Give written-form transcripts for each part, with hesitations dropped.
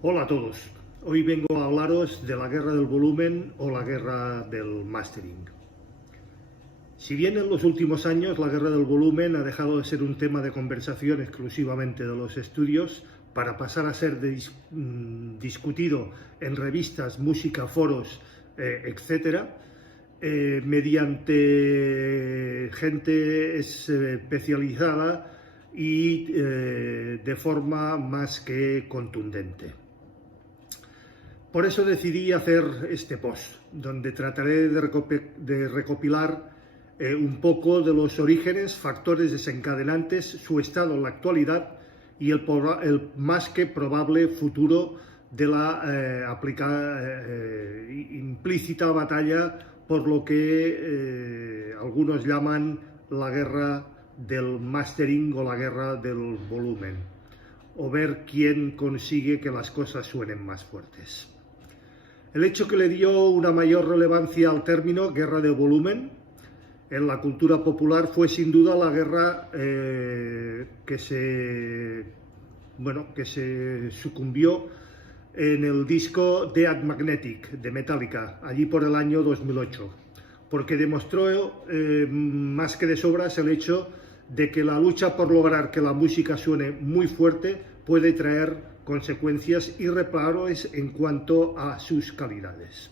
Hola a todos, hoy vengo a hablaros de la guerra del volumen o la guerra del mastering. Si bien en los últimos años la guerra del volumen ha dejado de ser un tema de conversación exclusivamente de los estudios para pasar a ser discutido en revistas, música, foros, etc., mediante gente especializada y de forma más que contundente. Por eso decidí hacer este post, donde trataré de recopilar un poco de los orígenes, factores desencadenantes, su estado en la actualidad y el más que probable futuro de la implícita batalla por lo que algunos llaman la guerra del mastering o la guerra del volumen, o ver quién consigue que las cosas suenen más fuertes. El hecho que le dio una mayor relevancia al término guerra de volumen en la cultura popular fue sin duda la guerra que se sucumbió en el disco Dead Magnetic de Metallica, allí por el año 2008, porque demostró más que de sobras el hecho de que la lucha por lograr que la música suene muy fuerte puede traer consecuencias irreparables en cuanto a sus calidades.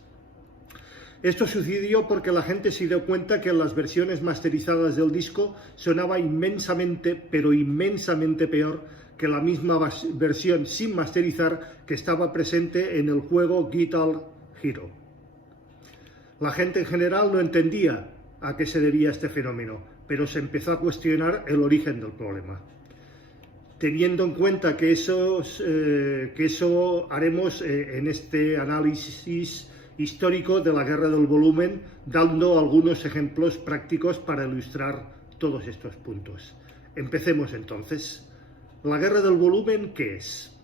Esto sucedió porque la gente se dio cuenta que en las versiones masterizadas del disco sonaba inmensamente, pero inmensamente peor que la misma versión sin masterizar que estaba presente en el juego Guitar Hero. La gente en general no entendía a qué se debía este fenómeno, pero se empezó a cuestionar el origen del problema. Teniendo en cuenta que eso haremos en este análisis histórico de la guerra del volumen, dando algunos ejemplos prácticos para ilustrar todos estos puntos. Empecemos entonces. ¿La guerra del volumen qué es?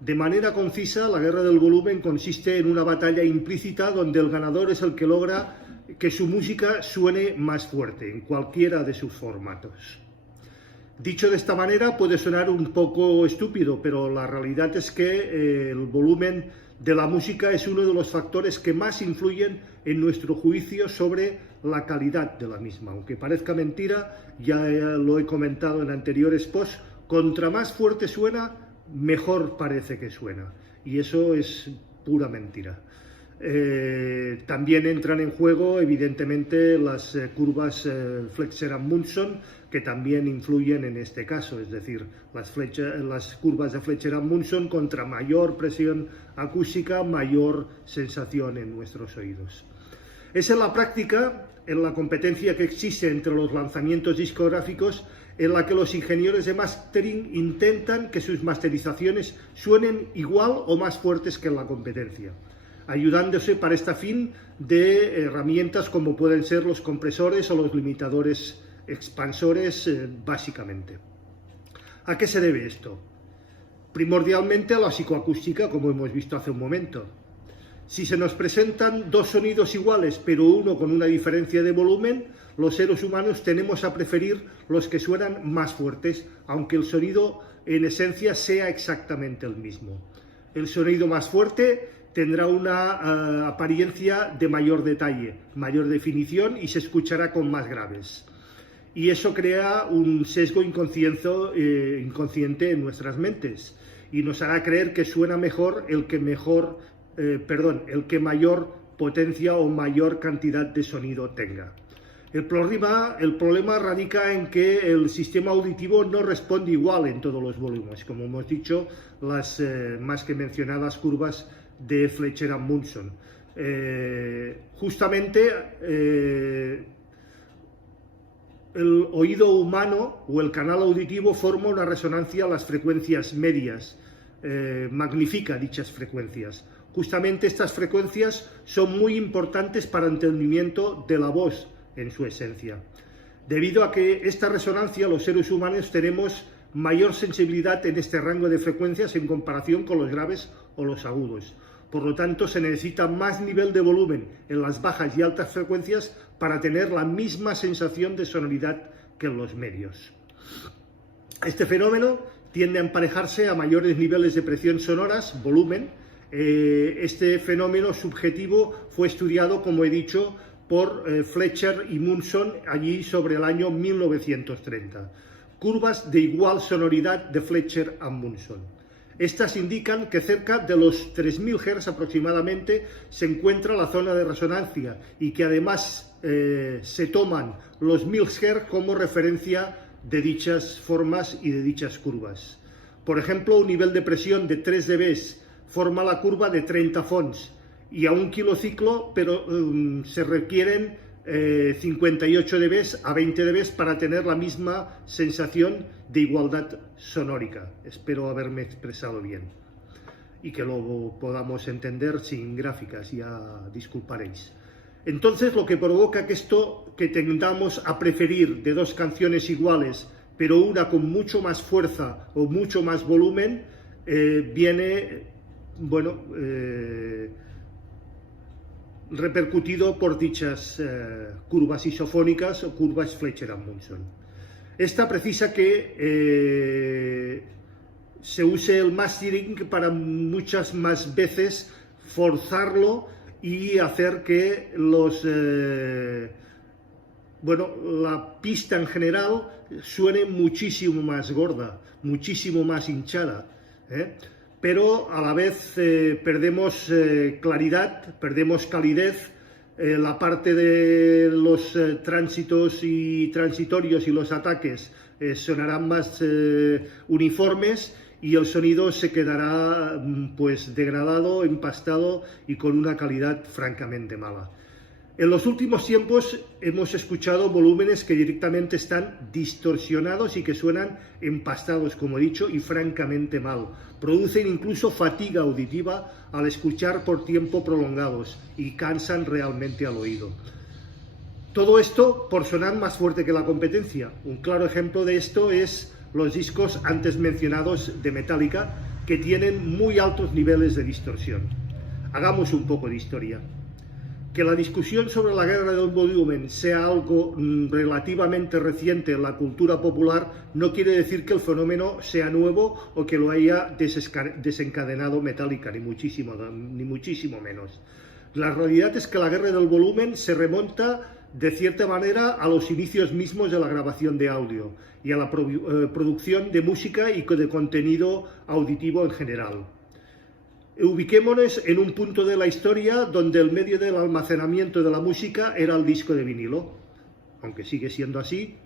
De manera concisa, la guerra del volumen consiste en una batalla implícita donde el ganador es el que logra que su música suene más fuerte en cualquiera de sus formatos. Dicho de esta manera puede sonar un poco estúpido, pero la realidad es que el volumen de la música es uno de los factores que más influyen en nuestro juicio sobre la calidad de la misma. Aunque parezca mentira, ya lo he comentado en anteriores posts, contra más fuerte suena, mejor parece que suena. Y eso es pura mentira. También entran en juego evidentemente las curvas Fletcher-Munson, que también influyen en este caso, es decir, las curvas de Fletcher-Munson, contra mayor presión acústica, mayor sensación en nuestros oídos. Es en la práctica, en la competencia que existe entre los lanzamientos discográficos, en la que los ingenieros de mastering intentan que sus masterizaciones suenen igual o más fuertes que en la competencia, ayudándose para este fin de herramientas como pueden ser los compresores o los limitadores expansores, básicamente. ¿A qué se debe esto? Primordialmente a la psicoacústica, como hemos visto hace un momento. Si se nos presentan dos sonidos iguales, pero uno con una diferencia de volumen, los seres humanos tendemos a preferir los que suenan más fuertes, aunque el sonido en esencia sea exactamente el mismo. El sonido más fuerte tendrá una apariencia de mayor detalle, mayor definición y se escuchará con más graves. Y eso crea un sesgo inconsciente en nuestras mentes y nos hará creer que suena mejor el que mayor potencia o mayor cantidad de sonido tenga. El problema radica en que el sistema auditivo no responde igual en todos los volúmenes, como hemos dicho, las más que mencionadas curvas de Fletcher-Munson. El oído humano o el canal auditivo forma una resonancia a las frecuencias medias, magnifica dichas frecuencias. Justamente estas frecuencias son muy importantes para el entendimiento de la voz en su esencia. Debido a que esta resonancia, los seres humanos tenemos mayor sensibilidad en este rango de frecuencias en comparación con los graves o los agudos. Por lo tanto, se necesita más nivel de volumen en las bajas y altas frecuencias para tener la misma sensación de sonoridad que en los medios. Este fenómeno tiende a emparejarse a mayores niveles de presión sonoras, volumen. Este fenómeno subjetivo fue estudiado, como he dicho, por Fletcher y Munson allí sobre el año 1930. Curvas de igual sonoridad de Fletcher y Munson. Estas indican que cerca de los 3000 Hz aproximadamente se encuentra la zona de resonancia y que además se toman los 1000 Hz como referencia de dichas formas y de dichas curvas. Por ejemplo, un nivel de presión de 3 dB forma la curva de 30 Fons y a un kilociclo, pero se requieren 58 dB a 20 dB para tener la misma sensación de igualdad sonórica. Espero haberme expresado bien y que lo podamos entender sin gráficas, ya disculparéis. Entonces, lo que provoca que tendamos a preferir de dos canciones iguales, pero una con mucho más fuerza o mucho más volumen, viene, bueno, repercutido por dichas curvas isofónicas o curvas Fletcher y Munson. Esta precisa que se use el mastering para muchas más veces forzarlo y hacer que la pista en general suene muchísimo más gorda, muchísimo más hinchada, pero a la vez perdemos claridad, perdemos calidez, la parte de los tránsitos y transitorios y los ataques sonarán más uniformes y el sonido se quedará pues degradado, empastado y con una calidad francamente mala. En los últimos tiempos hemos escuchado volúmenes que directamente están distorsionados y que suenan empastados, como he dicho, y francamente mal. Producen incluso fatiga auditiva al escuchar por tiempo prolongados y cansan realmente al oído. Todo esto por sonar más fuerte que la competencia. Un claro ejemplo de esto es los discos antes mencionados de Metallica, que tienen muy altos niveles de distorsión. Hagamos un poco de historia. Que la discusión sobre la guerra del volumen sea algo relativamente reciente en la cultura popular no quiere decir que el fenómeno sea nuevo o que lo haya desencadenado Metallica, ni muchísimo menos. La realidad es que la guerra del volumen se remonta de cierta manera a los inicios mismos de la grabación de audio y a la producción de música y de contenido auditivo en general. Ubiquémonos en un punto de la historia donde el medio del almacenamiento de la música era el disco de vinilo, aunque sigue siendo así.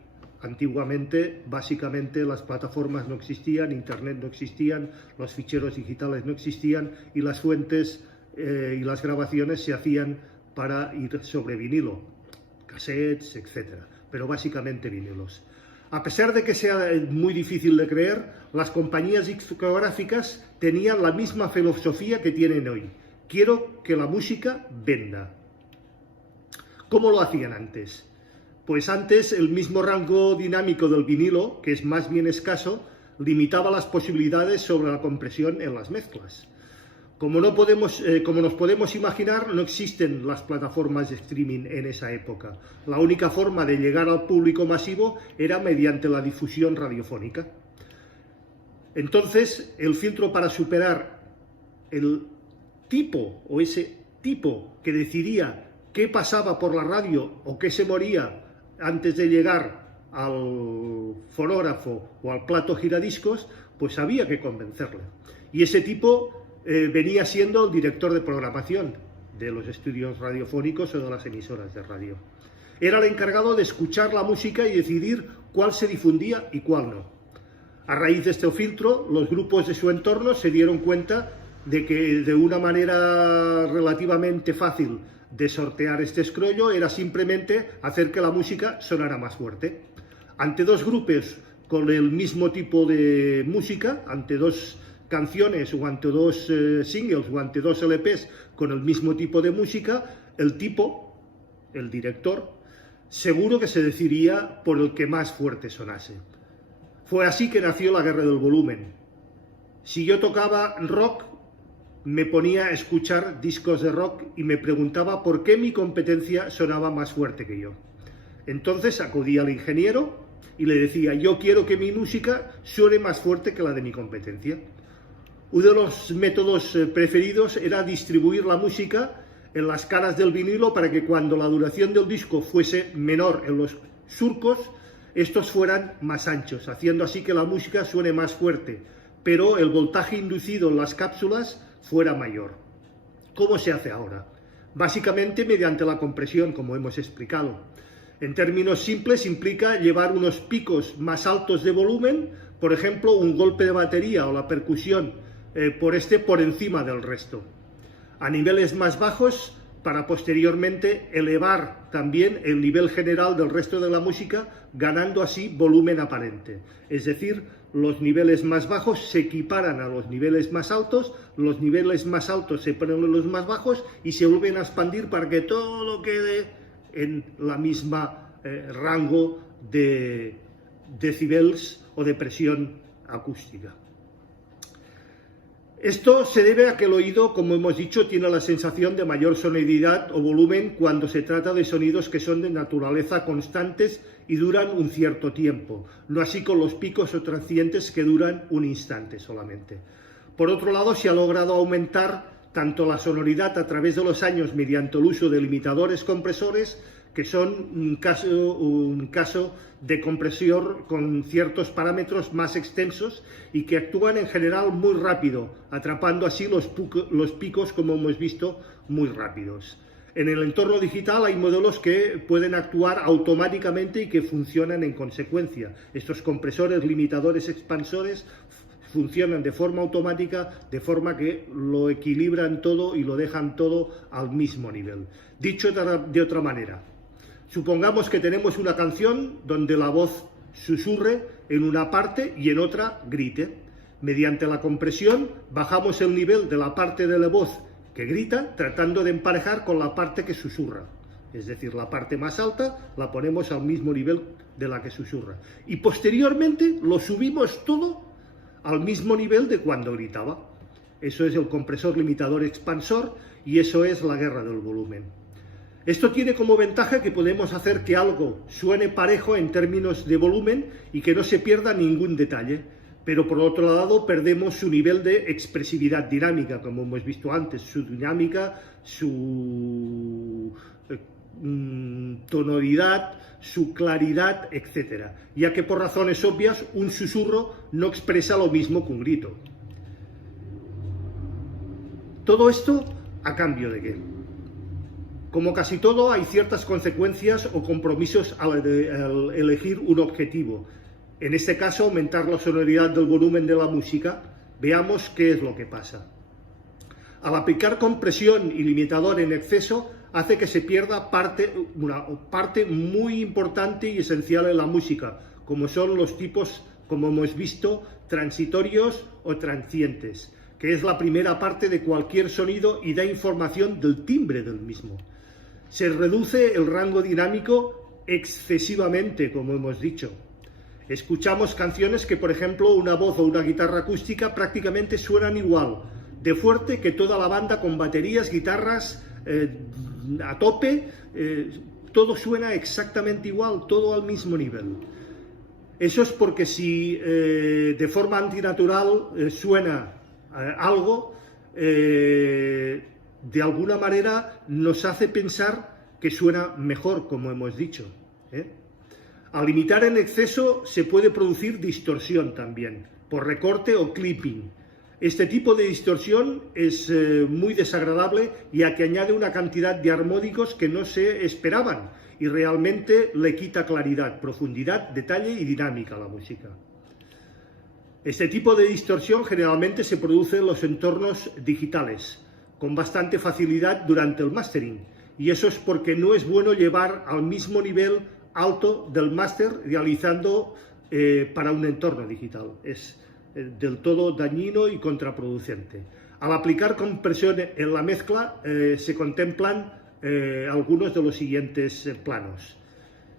Antiguamente, básicamente, las plataformas no existían, internet no existían, los ficheros digitales no existían y las fuentes y las grabaciones se hacían para ir sobre vinilo, cassettes, etc. Pero básicamente vinilos. A pesar de que sea muy difícil de creer, las compañías discográficas tenían la misma filosofía que tienen hoy. Quiero que la música venda. ¿Cómo lo hacían antes? Pues antes el mismo rango dinámico del vinilo, que es más bien escaso, limitaba las posibilidades sobre la compresión en las mezclas. Como nos podemos imaginar, no existen las plataformas de streaming en esa época. La única forma de llegar al público masivo era mediante la difusión radiofónica. Entonces, el filtro para superar el tipo o ese tipo que decidía qué pasaba por la radio o qué se moría antes de llegar al fonógrafo o al plato giradiscos, pues había que convencerle. Y ese tipo venía siendo el director de programación de los estudios radiofónicos o de las emisoras de radio. Era el encargado de escuchar la música y decidir cuál se difundía y cuál no. A raíz de este filtro, los grupos de su entorno se dieron cuenta de que de una manera relativamente fácil de sortear este escollo era simplemente hacer que la música sonara más fuerte. Ante dos grupos con el mismo tipo de música, ante dos canciones o ante dos singles o ante dos LPs con el mismo tipo de música, el director, seguro que se decidiría por el que más fuerte sonase. Fue así que nació la guerra del volumen. Si yo tocaba rock, me ponía a escuchar discos de rock y me preguntaba por qué mi competencia sonaba más fuerte que yo. Entonces acudía al ingeniero y le decía: yo quiero que mi música suene más fuerte que la de mi competencia. Uno de los métodos preferidos era distribuir la música en las caras del vinilo para que cuando la duración del disco fuese menor en los surcos, estos fueran más anchos, haciendo así que la música suene más fuerte, pero el voltaje inducido en las cápsulas fuera mayor. ¿Cómo se hace ahora? Básicamente mediante la compresión, como hemos explicado. En términos simples, implica llevar unos picos más altos de volumen, por ejemplo, un golpe de batería o la percusión por encima del resto. A niveles más bajos, para posteriormente elevar también el nivel general del resto de la música, ganando así volumen aparente. Es decir, los niveles más bajos se equiparan a los niveles más altos, los niveles más altos se ponen en los más bajos y se vuelven a expandir para que todo quede en la misma rango de decibels o de presión acústica. Esto se debe a que el oído, como hemos dicho, tiene la sensación de mayor sonoridad o volumen cuando se trata de sonidos que son de naturaleza constantes y duran un cierto tiempo, no así con los picos o transientes que duran un instante solamente. Por otro lado, se ha logrado aumentar tanto la sonoridad a través de los años mediante el uso de limitadores compresores, que son un caso de compresión con ciertos parámetros más extensos y que actúan en general muy rápido, atrapando así los picos, como hemos visto, muy rápidos. En el entorno digital hay modelos que pueden actuar automáticamente y que funcionan en consecuencia. Estos compresores, limitadores, expansores funcionan de forma automática, de forma que lo equilibran todo y lo dejan todo al mismo nivel. Dicho de otra manera, supongamos que tenemos una canción donde la voz susurre en una parte y en otra grite. Mediante la compresión bajamos el nivel de la parte de la voz que grita, tratando de emparejar con la parte que susurra. Es decir, la parte más alta la ponemos al mismo nivel de la que susurra. Y posteriormente lo subimos todo al mismo nivel de cuando gritaba. Eso es el compresor limitador expansor y eso es la guerra del volumen. Esto tiene como ventaja que podemos hacer que algo suene parejo en términos de volumen y que no se pierda ningún detalle, pero por otro lado perdemos su nivel de expresividad dinámica, como hemos visto antes, su dinámica, su tonalidad, su claridad, etc. Ya que por razones obvias un susurro no expresa lo mismo que un grito. Todo esto ¿a cambio de qué? Como casi todo, hay ciertas consecuencias o compromisos al elegir un objetivo. En este caso, aumentar la sonoridad del volumen de la música. Veamos qué es lo que pasa. Al aplicar compresión y limitador en exceso, hace que se pierda una parte muy importante y esencial en la música, como son los tipos, como hemos visto, transitorios o transientes, que es la primera parte de cualquier sonido y da información del timbre del mismo. Se reduce el rango dinámico excesivamente, como hemos dicho. Escuchamos canciones que, por ejemplo, una voz o una guitarra acústica prácticamente suenan igual, de fuerte que toda la banda con baterías, guitarras a tope, todo suena exactamente igual, todo al mismo nivel. Eso es porque si de forma antinatural suena algo, de alguna manera nos hace pensar que suena mejor, como hemos dicho. Al limitar en exceso se puede producir distorsión también, por recorte o clipping. Este tipo de distorsión es muy desagradable, ya que añade una cantidad de armónicos que no se esperaban y realmente le quita claridad, profundidad, detalle y dinámica a la música. Este tipo de distorsión generalmente se produce en los entornos digitales, con bastante facilidad durante el mastering, y eso es porque no es bueno llevar al mismo nivel alto del máster realizando para un entorno digital. Es del todo dañino y contraproducente. Al aplicar compresión en la mezcla se contemplan algunos de los siguientes planos.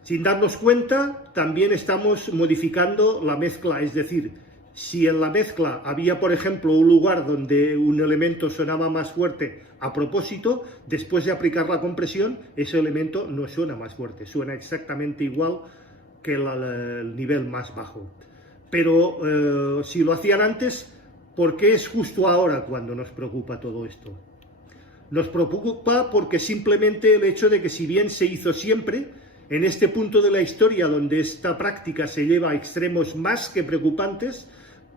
Sin darnos cuenta, también estamos modificando la mezcla, es decir, si en la mezcla había, por ejemplo, un lugar donde un elemento sonaba más fuerte a propósito, después de aplicar la compresión, ese elemento no suena más fuerte, suena exactamente igual que el nivel más bajo. Pero si lo hacían antes, ¿por qué es justo ahora cuando nos preocupa todo esto? Nos preocupa porque simplemente el hecho de que, si bien se hizo siempre, en este punto de la historia donde esta práctica se lleva a extremos más que preocupantes,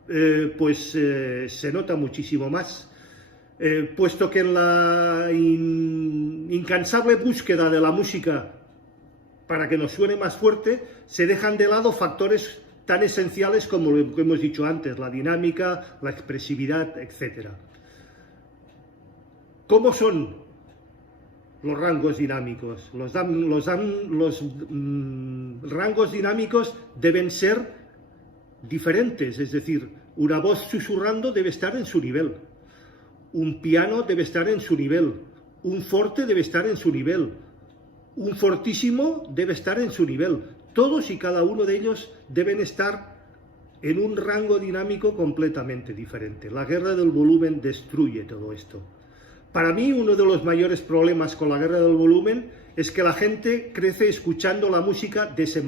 se nota muchísimo más. Puesto que en la incansable búsqueda de la música para que nos suene más fuerte, se dejan de lado factores tan esenciales como lo que hemos dicho antes, la dinámica, la expresividad, etc. ¿Cómo son los rangos dinámicos? Los rangos dinámicos deben ser diferentes, es decir, una voz susurrando debe estar en su nivel, un piano debe estar en su nivel, un forte debe estar en su nivel, un fortísimo debe estar en su nivel. Todos y cada uno de ellos deben estar en un rango dinámico completamente diferente. La guerra del volumen destruye todo esto. Para mí, uno de los mayores problemas con la guerra del volumen es que la gente crece escuchando la música de esa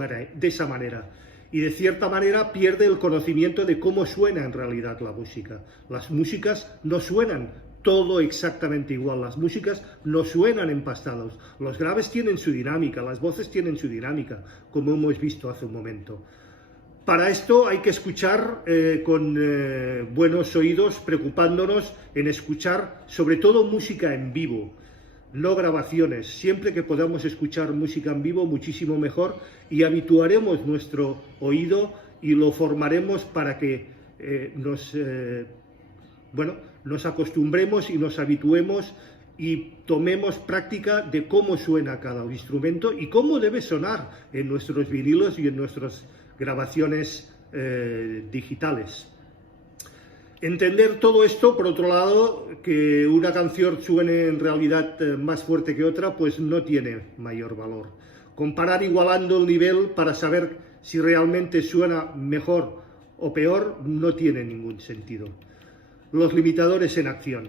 manera y de cierta manera pierde el conocimiento de cómo suena en realidad la música. Las músicas no suenan todo exactamente igual, las músicas no suenan empastados, los graves tienen su dinámica, las voces tienen su dinámica, como hemos visto hace un momento. Para esto hay que escuchar con buenos oídos, preocupándonos en escuchar sobre todo música en vivo, no grabaciones. Siempre que podamos escuchar música en vivo, muchísimo mejor, y habituaremos nuestro oído y lo formaremos para que nos acostumbremos y nos habituemos y tomemos práctica de cómo suena cada instrumento y cómo debe sonar en nuestros vinilos y en nuestras grabaciones digitales. Entender todo esto, por otro lado, que una canción suene en realidad más fuerte que otra, pues no tiene mayor valor. Comparar igualando el nivel para saber si realmente suena mejor o peor no tiene ningún sentido. Los limitadores en acción.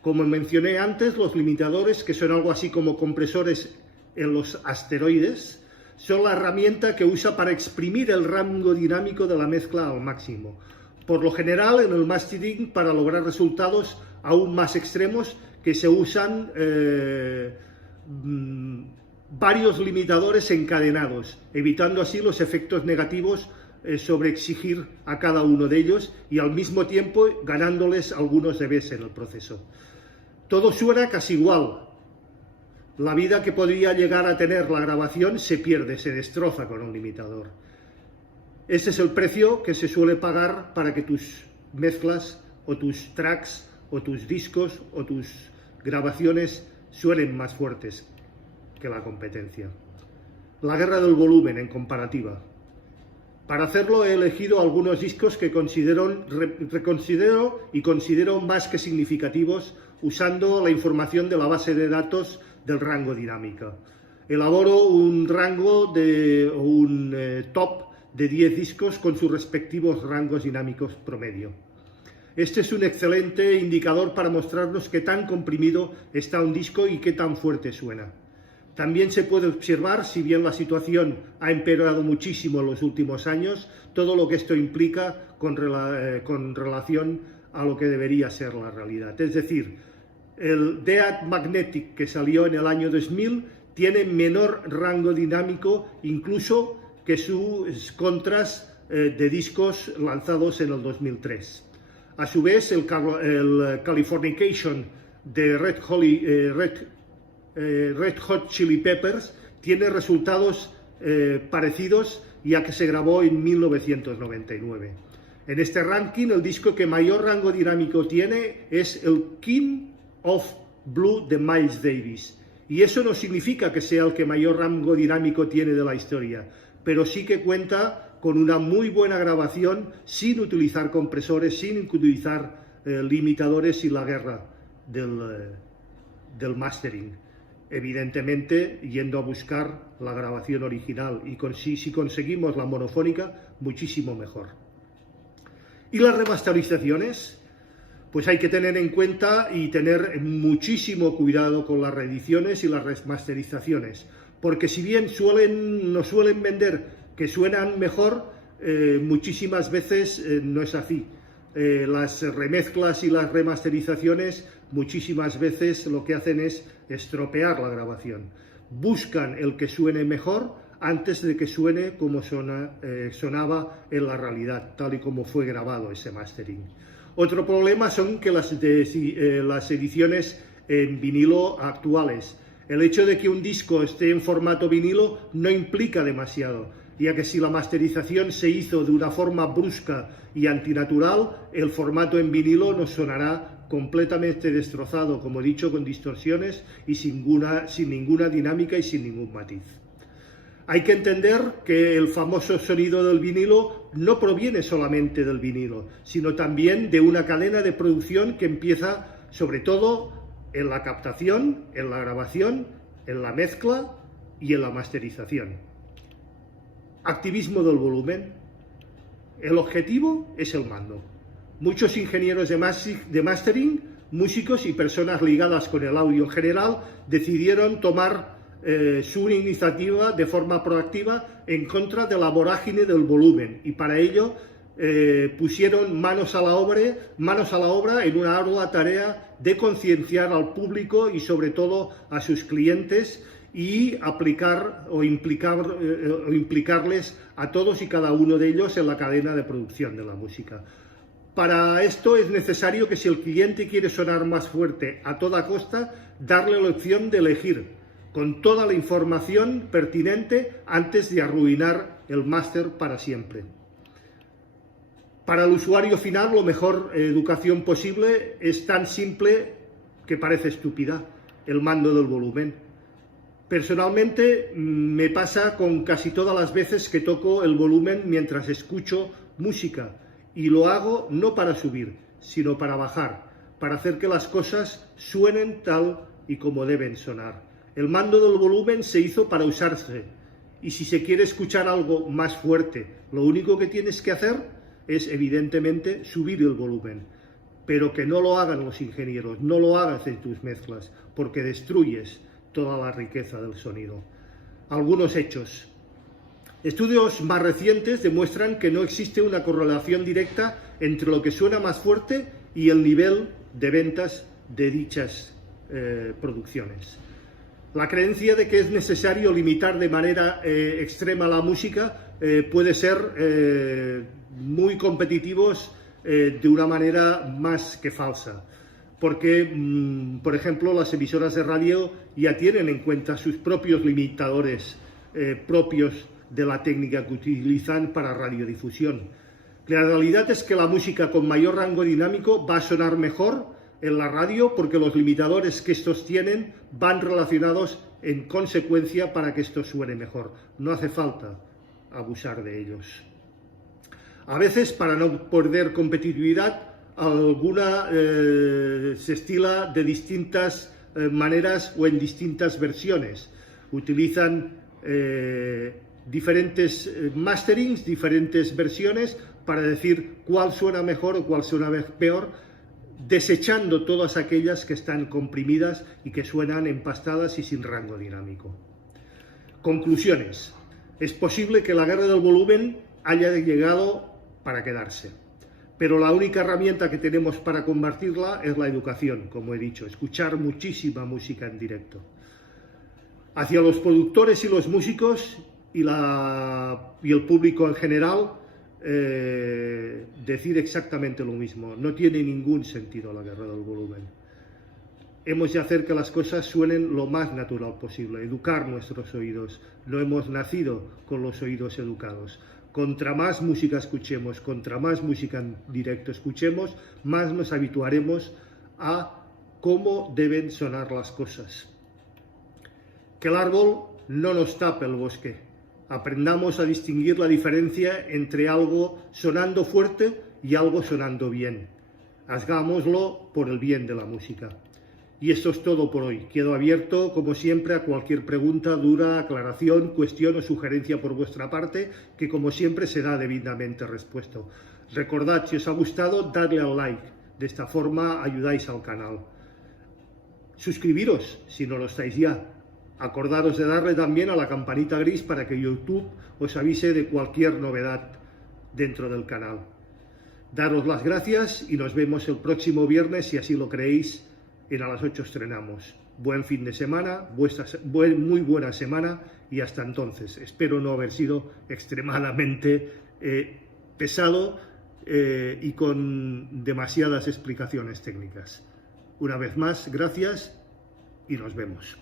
Como mencioné antes, los limitadores, que son algo así como compresores en los asteroides, son la herramienta que usa para exprimir el rango dinámico de la mezcla al máximo. Por lo general, en el mastering, para lograr resultados aún más extremos, que se usan varios limitadores encadenados, evitando así los efectos negativos sobre exigir a cada uno de ellos y al mismo tiempo ganándoles algunos dBs en el proceso. Todo suena casi igual. La vida que podría llegar a tener la grabación se pierde, se destroza con un limitador. Ese es el precio que se suele pagar para que tus mezclas o tus tracks o tus discos o tus grabaciones suenen más fuertes que la competencia. La guerra del volumen en comparativa. Para hacerlo he elegido algunos discos que considero más que significativos usando la información de la base de datos del rango dinámico. Elaboro un rango top de 10 discos con sus respectivos rangos dinámicos promedio. Este es un excelente indicador para mostrarnos qué tan comprimido está un disco y qué tan fuerte suena. También se puede observar, si bien la situación ha empeorado muchísimo en los últimos años, todo lo que esto implica con relación a lo que debería ser la realidad. Es decir, el Dead Magnetic, que salió en el año 2000, tiene menor rango dinámico incluso que sus contras de discos lanzados en el 2003. A su vez, el Californication de Red Hot Chili Peppers tiene resultados parecidos, ya que se grabó en 1999. En este ranking, el disco que mayor rango dinámico tiene es el King of Blue de Miles Davis. Y eso no significa que sea el que mayor rango dinámico tiene de la historia, pero sí que cuenta con una muy buena grabación sin utilizar compresores, sin utilizar limitadores y la guerra del mastering. Evidentemente, yendo a buscar la grabación original y si conseguimos la monofónica, muchísimo mejor. ¿Y las remasterizaciones? Pues hay que tener en cuenta y tener muchísimo cuidado con las reediciones y las remasterizaciones, porque si bien nos suelen vender Que suenan mejor, muchísimas veces no es así. Las remezclas y las remasterizaciones muchísimas veces lo que hacen es estropear la grabación. Buscan el que suene mejor antes de que suene como sonaba en la realidad, tal y como fue grabado ese mastering. Otro problema son que las ediciones en vinilo actuales. El hecho de que un disco esté en formato vinilo no implica demasiado, ya que si la masterización se hizo de una forma brusca y antinatural, el formato en vinilo nos sonará completamente destrozado, como he dicho, con distorsiones y sin ninguna dinámica y sin ningún matiz. Hay que entender que el famoso sonido del vinilo no proviene solamente del vinilo, sino también de una cadena de producción que empieza sobre todo en la captación, en la grabación, en la mezcla y en la masterización. Activismo del volumen. El objetivo es el mando. Muchos ingenieros de mastering, músicos y personas ligadas con el audio en general decidieron tomar su iniciativa de forma proactiva en contra de la vorágine del volumen, y para ello pusieron manos a la obra en una ardua tarea de concienciar al público y sobre todo a sus clientes y aplicar o implicarles a todos y cada uno de ellos en la cadena de producción de la música. Para esto es necesario que si el cliente quiere sonar más fuerte a toda costa, darle la opción de elegir con toda la información pertinente antes de arruinar el máster para siempre. Para el usuario final, la mejor educación posible es tan simple que parece estúpida: el mando del volumen. Personalmente me pasa con casi todas las veces que toco el volumen mientras escucho música, y lo hago no para subir, sino para bajar, para hacer que las cosas suenen tal y como deben sonar. El mando del volumen se hizo para usarse, y si se quiere escuchar algo más fuerte, lo único que tienes que hacer es evidentemente subir el volumen, pero que no lo hagan los ingenieros, no lo hagas en tus mezclas, porque destruyes toda la riqueza del sonido. Algunos hechos. Estudios más recientes demuestran que no existe una correlación directa entre lo que suena más fuerte y el nivel de ventas de dichas producciones. La creencia de que es necesario limitar de manera extrema la música puede ser muy competitivos de una manera más que falsa, porque, por ejemplo, las emisoras de radio ya tienen en cuenta sus propios limitadores propios de la técnica que utilizan para radiodifusión. La realidad es que la música con mayor rango dinámico va a sonar mejor en la radio porque los limitadores que estos tienen van relacionados en consecuencia para que esto suene mejor. No hace falta abusar de ellos. A veces, para no perder competitividad, alguna se estila de distintas maneras o en distintas versiones. Utilizan diferentes masterings, diferentes versiones para decir cuál suena mejor o cuál suena peor, desechando todas aquellas que están comprimidas y que suenan empastadas y sin rango dinámico. Conclusiones. Es posible que la guerra del volumen haya llegado para quedarse, pero la única herramienta que tenemos para combatirla es la educación, como he dicho, escuchar muchísima música en directo. Hacia los productores y los músicos y el público en general, decir exactamente lo mismo. No tiene ningún sentido la guerra del volumen. Hemos de hacer que las cosas suenen lo más natural posible, educar nuestros oídos. No hemos nacido con los oídos educados. Contra más música escuchemos, contra más música en directo escuchemos, más nos habituaremos a cómo deben sonar las cosas. Que el árbol no nos tape el bosque. Aprendamos a distinguir la diferencia entre algo sonando fuerte y algo sonando bien. Hagámoslo por el bien de la música. Y esto es todo por hoy. Quedo abierto, como siempre, a cualquier pregunta, duda, aclaración, cuestión o sugerencia por vuestra parte, que como siempre será debidamente respuesto. Recordad, si os ha gustado, dadle al like. De esta forma ayudáis al canal. Suscribiros, si no lo estáis ya. Acordaros de darle también a la campanita gris para que YouTube os avise de cualquier novedad dentro del canal. Daros las gracias y nos vemos el próximo viernes, si así lo creéis, en A las 8 estrenamos. Buen fin de semana, muy buena semana y hasta entonces. Espero no haber sido extremadamente pesado y con demasiadas explicaciones técnicas. Una vez más, gracias y nos vemos.